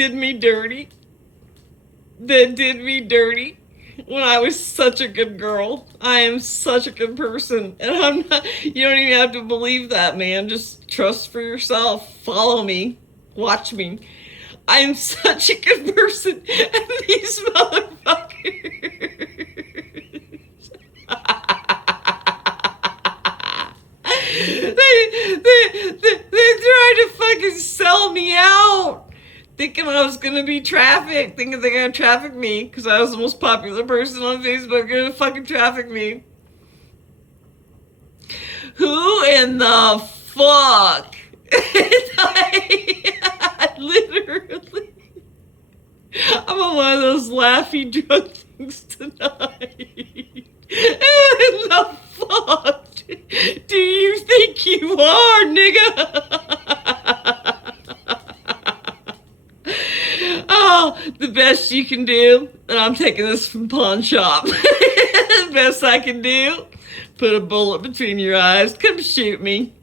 did me dirty. That did me dirty. When I was such a good girl. I am such a good person. And I'm not, you don't even have to believe that, man. Just trust for yourself. Follow me. Watch me. I am such a good person. And these motherfuckers. they tried to fucking sell me out. Thinking I was gonna be trafficked, thinking they're gonna traffic me because I was the most popular person on Facebook, gonna fucking traffic me. Who in the fuck? Literally, I'm on one of those laughy drug things tonight. Who in the fuck do you think you are, nigga? Oh, the best you can do, and I'm taking this from Pawn Shop. The best I can do, put a bullet between your eyes. Come shoot me.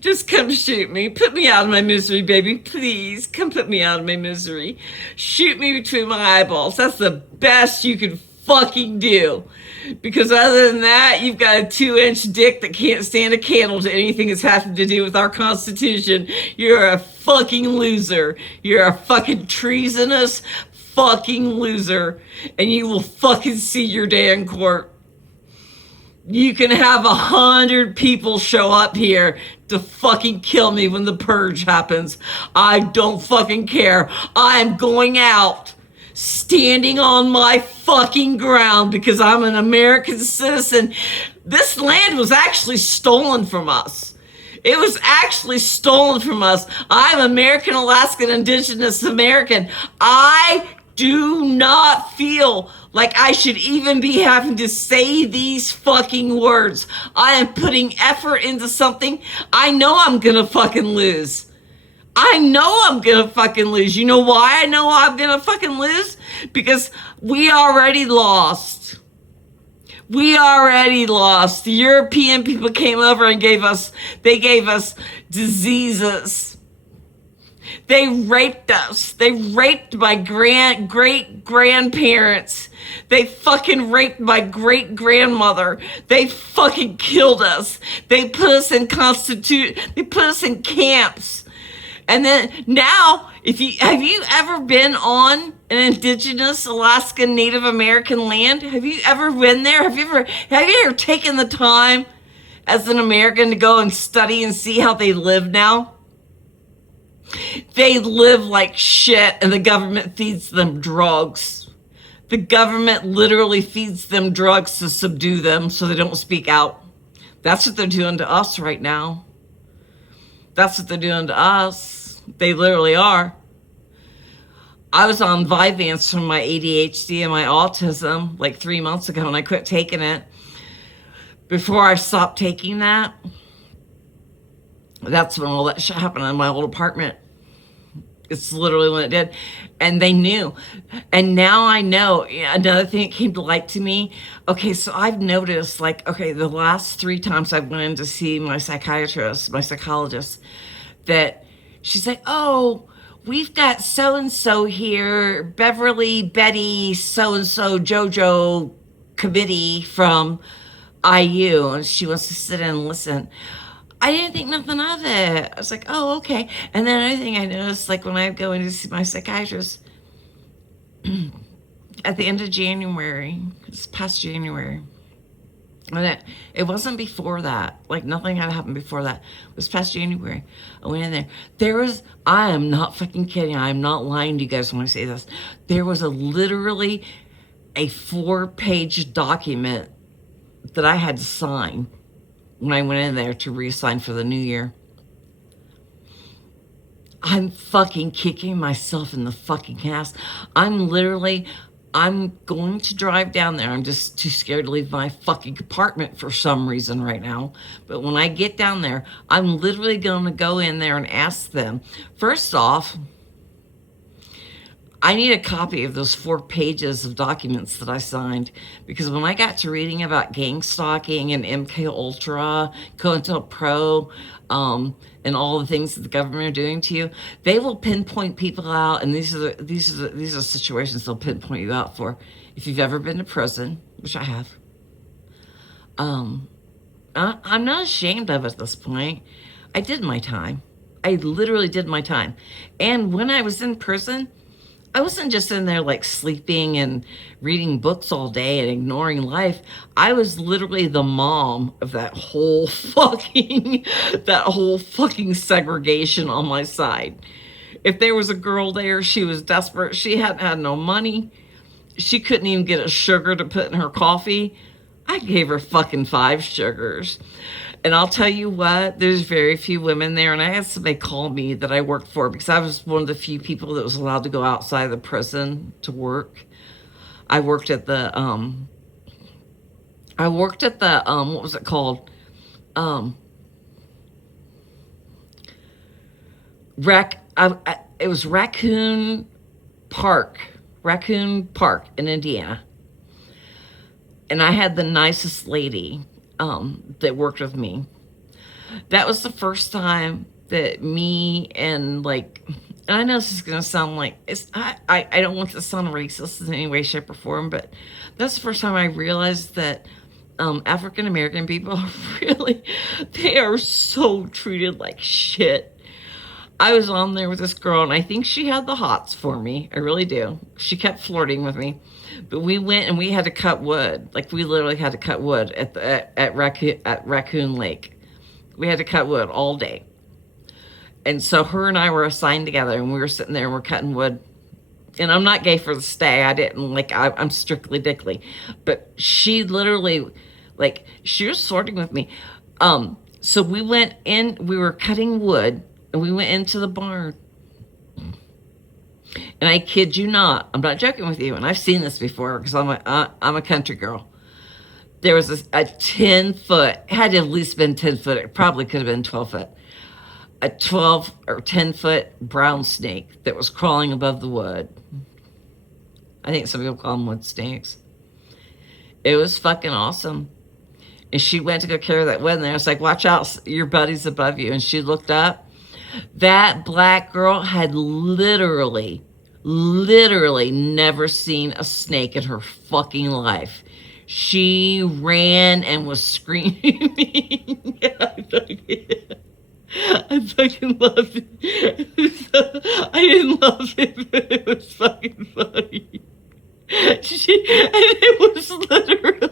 Just come shoot me. Put me out of my misery, baby. Please, come put me out of my misery. Shoot me between my eyeballs. That's the best you can fucking do. Because other than that, you've got a 2-inch dick that can't stand a candle to anything that's having to do with our Constitution. You're a fucking loser. You're a fucking treasonous fucking loser. And you will fucking see your day in court. You can have 100 people show up here to fucking kill me when the purge happens. I don't fucking care. I'm going out standing on my fucking ground because I'm an American citizen. This land was actually stolen from us. It was actually stolen from us. I'm American, Alaskan, Indigenous American. I do not feel like I should even be having to say these fucking words. I am putting effort into something I know I'm gonna fucking lose. I know I'm gonna fucking lose. You know why I know I'm gonna fucking lose? Because we already lost. We already lost. The European people came over and gave us diseases. They raped us. They raped my great-grandparents. They fucking raped my great-grandmother. They fucking killed us. They put us in camps. And then now, have you ever been on an indigenous Alaskan Native American land? Have you ever been there? Have you ever taken the time as an American to go and study and see how they live now? They live like shit, and the government feeds them drugs. The government literally feeds them drugs to subdue them so they don't speak out. That's what they're doing to us right now. That's what they're doing to us. They literally are. I was on Vyvanse for my ADHD and my autism like 3 months ago, and I quit taking it. Before I stopped taking that, that's when all that shit happened in my old apartment. It's literally when it did. And they knew. And now I know. Another thing that came to light to me. Okay, so I've noticed, the last 3 times I went in to see my psychiatrist, my psychologist, that she's like, oh, we've got so-and-so here, Beverly, Betty, so-and-so, JoJo committee from IU. And she wants to sit in and listen. I didn't think nothing of it. I was like, oh, okay. And then another thing I noticed, when I go in to see my psychiatrist, at the end of January, it's past January, and it wasn't before that. Nothing had happened before that. It was past January. I went in there. I am not fucking kidding. I am not lying to you guys when I say this. There was literally a 4-page document that I had to sign when I went in there to reassign for the new year. I'm fucking kicking myself in the fucking ass. I'm going to drive down there. I'm just too scared to leave my fucking apartment for some reason right now. But when I get down there, I'm literally going to go in there and ask them. First off, I need a copy of those 4 pages of documents that I signed, because when I got to reading about gang stalking and MK Ultra, COINTELPRO, and all the things that the government are doing to you, they will pinpoint people out, and these are situations they'll pinpoint you out for. If you've ever been to prison, which I have, I'm not ashamed of it at this point. I did my time. I literally did my time. And when I was in prison, I wasn't just in there like sleeping and reading books all day and ignoring life. I was literally the mom of that whole fucking segregation on my side. If there was a girl there, she was desperate. She hadn't had no money. She couldn't even get a sugar to put in her coffee. I gave her fucking 5 sugars. And I'll tell you what, there's very few women there. And I had somebody call me that I worked for, because I was one of the few people that was allowed to go outside of the prison to work. I worked at the, what was it called? It was Raccoon Park in Indiana. And I had the nicest lady that worked with me. That was the first time that me and like, and I know this is gonna sound like I don't want to sound racist in any way, shape, or form, but that's the first time I realized that African American people are they are so treated like shit. I was on there with this girl, and I think she had the hots for me. I really do. She kept flirting with me. But we went and we had to cut wood. Like, we literally had to cut wood at Raccoon Lake. We had to cut wood all day. And so her and I were assigned together, and we were sitting there and we're cutting wood. And I'm not gay for the stay. I'm strictly dickly. But she literally, like, she was sorting with me. So we went in, we were cutting wood, and we went into the barn. And I kid you not, I'm not joking with you, and I've seen this before because I'm a country girl. There was a 10-foot, it had to at least been 10 foot, it probably could have been 12 foot, a 12 or 10-foot brown snake that was crawling above the wood. I think some people call them wood snakes. It was fucking awesome. And she went to go carry that wood, and I was like, watch out, your buddy's above you. And she looked up. That black girl had literally never seen a snake in her fucking life. She ran and was screaming. I fucking loved it. I didn't love it, but it was fucking funny. And it was literally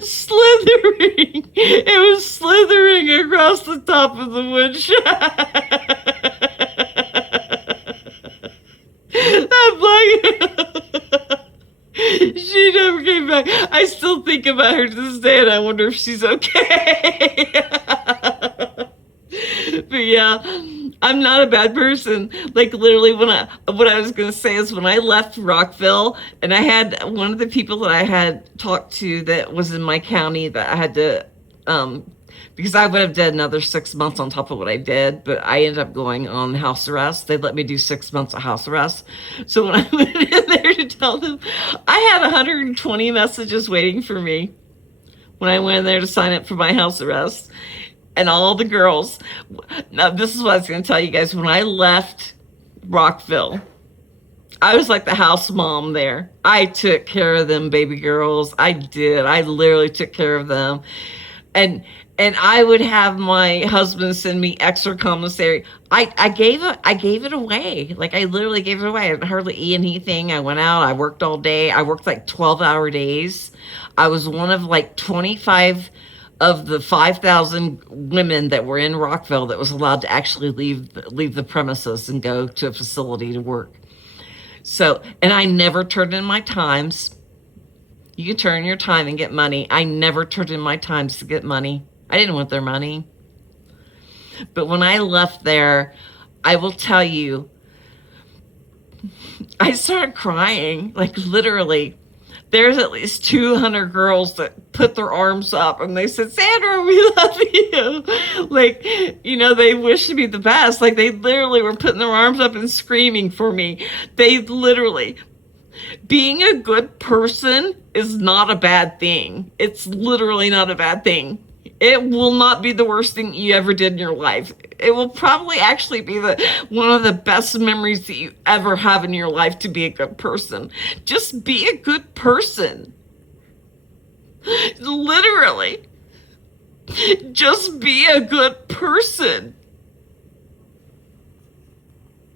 slithering. It was slithering across the top of the woodshed. That black... She never came back. I still think about her to this day, and I wonder if she's okay. But yeah, I'm not a bad person. Like, literally, what I was gonna say is, when I left Rockville, and I had one of the people that I had talked to that was in my county that I had to, because I would have done another 6 months on top of what I did, but I ended up going on house arrest. They let me do 6 months of house arrest. So when I went in there to tell them, I had 120 messages waiting for me when I went in there to sign up for my house arrest. And all the girls, now this is what I was going to tell you guys. When I left Rockville, I was like the house mom there. I took care of them baby girls. I did. I literally took care of them. And I would have my husband send me extra commissary. I gave it away. Like, I literally gave it away. I didn't hardly eat anything. I went out. I worked all day. I worked like 12-hour days. I was one of like 25 of the 5,000 women that were in Rockville that was allowed to actually leave the premises and go to a facility to work. So, and I never turned in my times. You can turn your time and get money. I never turned in my times to get money. I didn't want their money. But when I left there, I will tell you, I started crying, like literally. there's at least 200 girls that put their arms up and they said, Sandra, we love you. Like, you know, they wish to be the best. Like, they literally were putting their arms up and screaming for me. They literally, being a good person is not a bad thing. It's literally not a bad thing. It will not be the worst thing you ever did in your life. It will probably actually be one of the best memories that you ever have in your life, to be a good person. Just be a good person. Literally. Just be a good person.